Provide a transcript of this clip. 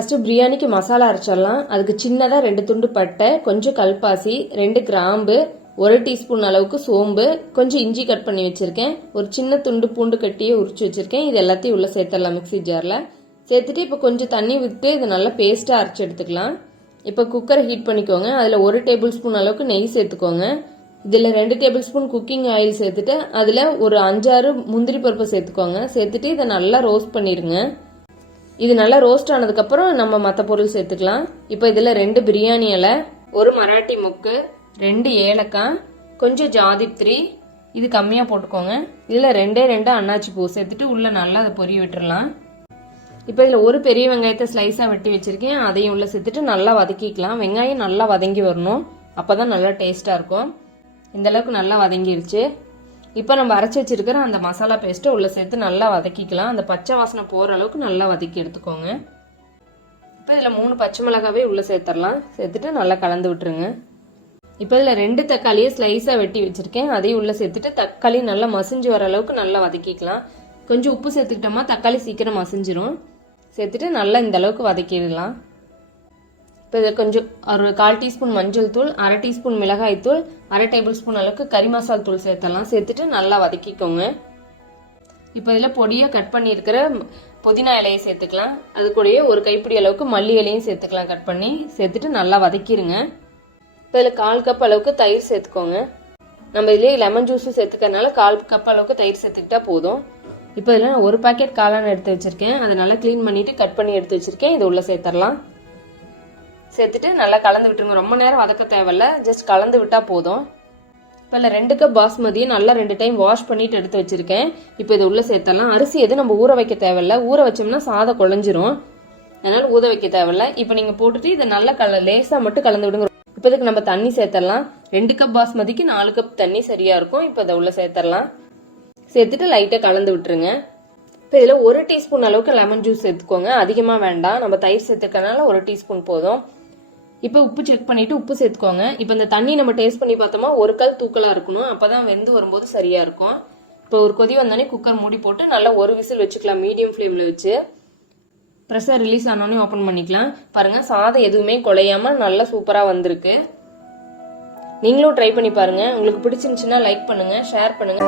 First பிரியாணிக்கு மசாலா அரைச்சிடலாம். அதுக்கு சின்னதா 2 துண்டு பட்டை, கொஞ்சம் கல்பாசி, 2 கிராம்பு, 1 டீஸ்பூன் அளவுக்கு சோம்பு, கொஞ்சம் இஞ்சி கட் பண்ணி வச்சிருக்கேன், ஒரு சின்ன துண்டு பூண்டு கட்டியே உரிச்சு வச்சிருக்கேன். இது எல்லாத்தையும் உள்ள சேர்த்துடலாம் மிக்ஸி ஜார்ல. சேர்த்துட்டு இப்போ கொஞ்சம் தண்ணி விட்டு இதை நல்லா பேஸ்டா அரைச்சு எடுத்துக்கலாம். இப்போ குக்கரை ஹீட் பண்ணிக்கோங்க. அதில் 1 டேபிள் ஸ்பூன் அளவுக்கு நெய் சேர்த்துக்கோங்க. இதில் 2 டேபிள் ஸ்பூன் குக்கிங் ஆயில் சேர்த்துட்டு அதில் ஒரு 5-6 முந்திரி பருப்பு சேர்த்துக்கோங்க. சேர்த்துட்டு இதை நல்லா ரோஸ்ட் பண்ணிடுங்க. இது நல்லா ரோஸ்ட் ஆனதுக்கப்புறம் நம்ம மற்ற பொருள் சேர்த்துக்கலாம். இப்போ இதில் 2 பிரியாணி இலை, 1 மராட்டி மொக்கு, 2 ஏலக்காய், கொஞ்சம் ஜாதிப்திரி, இது கம்மியாக போட்டுக்கோங்க. இதில் 2 அன்னாச்சி பூ சேர்த்துட்டு உள்ளே நல்லா அதை பொரிய விட்டுறலாம். இப்போ இதில் 1 பெரிய வெங்காயத்தை ஸ்லைஸாக வெட்டி வச்சிருக்கேன், அதையும் உள்ளே சேர்த்துட்டு நல்லா வதக்கிக்கலாம். வெங்காயம் நல்லா வதங்கி வரணும், அப்போ தான் நல்லா டேஸ்ட்டாக இருக்கும். இந்த அளவுக்கு நல்லா வதங்கிருச்சு. இப்போ நம்ம அரைச்சி வச்சிருக்கிற அந்த மசாலா பேஸ்ட்டை உள்ளே சேர்த்து நல்லா வதக்கிக்கலாம். அந்த பச்சை வாசனை போகிற அளவுக்கு நல்லா வதக்கி எடுத்துக்கோங்க. இப்போ இதில் 3 பச்சை மிளகாவே உள்ளே சேர்த்துடலாம். சேர்த்துட்டு நல்லா கலந்து விட்டுருங்க. இப்போ இதில் 2 தக்காளியை ஸ்லைஸாக வெட்டி வச்சுருக்கேன், அதையும் உள்ளே சேர்த்துட்டு தக்காளி நல்லா மசிஞ்சு வர அளவுக்கு நல்லா வதக்கிக்கலாம். கொஞ்சம் உப்பு சேர்த்துக்கிட்டோமா தக்காளி சீக்கிரம் மசிஞ்சிரும். சேர்த்துட்டு நல்லா இந்த அளவுக்கு வதக்கிடலாம். இப்போ இதில் கொஞ்சம் ஒரு 1/4 டீஸ்பூன் மஞ்சள் தூள், 1/2 டீஸ்பூன் மிளகாய் தூள், 1/2 டேபிள் ஸ்பூன் அளவுக்கு கறி மசால் தூள் சேர்த்தலாம். சேர்த்துட்டு நல்லா வதக்கிக்கோங்க. இப்போ இதில் பொடியாக கட் பண்ணியிருக்கிற புதினா இலையை சேர்த்துக்கலாம். அது கூடயே ஒரு கைப்பிடி அளவுக்கு மல்லி இலையும் சேர்த்துக்கலாம் கட் பண்ணி. சேர்த்துட்டு நல்லா வதக்கிடுங்க. இப்போ இதில் 1/4 கப் அளவுக்கு தயிர் சேர்த்துக்கோங்க. நம்ம இதிலே லெமன் ஜூஸும் சேர்த்துக்கிறதுனால 1/4 கப் அளவுக்கு தயிர் சேர்த்துக்கிட்டா போதும். இப்போ இதில் நான் 1 பாக்கெட் காளான் எடுத்து வச்சுருக்கேன், அதை நல்லா க்ளீன் பண்ணிவிட்டு கட் பண்ணி எடுத்து வச்சுருக்கேன். இது உள்ளே சேர்த்துடலாம். சேர்த்துட்டு நல்லா கலந்து விட்டுருங்க. ரொம்ப நேரம் வதக்க தேவையில்ல, ஜஸ்ட் கலந்து விட்டால் போதும். இப்போ இல்லை 2 கப் பாஸ்மதியை நல்லா 2 டைம் வாஷ் பண்ணிட்டு எடுத்து வச்சிருக்கேன். இப்போ இதை உள்ளே சேர்த்தலாம். அரிசி எதுவும் நம்ம ஊற வைக்க தேவையில்ல, ஊற வச்சோம்னா சாதம் குழஞ்சிரும், அதனால ஊற வைக்க தேவையில்ல. இப்போ நீங்கள் போட்டுட்டு இதை நல்லா லேசாக மட்டும் கலந்து விடுங்க. இப்போ இதுக்கு நம்ம தண்ணி சேர்த்தரலாம். 2 கப் பாஸ்மதிக்கு 4 கப் தண்ணி சரியா இருக்கும். இப்போ இதை உள்ளே சேர்த்தரலாம். சேர்த்துட்டு லைட்டாக கலந்து விட்டுருங்க. இப்போ இதில் 1 டீஸ்பூன் அளவுக்கு லெமன் ஜூஸ் சேர்த்துக்கோங்க, அதிகமாக வேண்டாம், நம்ம தயிர் சேர்த்துக்கனால 1 டீஸ்பூன் போதும். இப்போ உப்பு செக் பண்ணிட்டு உப்பு சேர்த்துக்கோங்க. இப்போ இந்த தண்ணி நம்ம டேஸ்ட் பண்ணி பார்த்தோமா 1 கல் தூக்கலாக இருக்கணும், அப்போதான் வெந்து வரும்போது சரியா இருக்கும். இப்போ ஒரு கொதி வந்தோடனே குக்கர் மூடி போட்டு நல்லா 1 விசில் வச்சுக்கலாம், மீடியம் ஃப்ளேமில் வச்சு. ப்ரெஷர் ரிலீஸ் ஆனோடனே ஓப்பன் பண்ணிக்கலாம். பாருங்க சாதம் எதுவுமே குலையாம நல்லா சூப்பராக வந்திருக்கு. நீங்களும் ட்ரை பண்ணி பாருங்க. உங்களுக்கு பிடிச்சிருந்துச்சுன்னா லைக் பண்ணுங்க, ஷேர் பண்ணுங்க.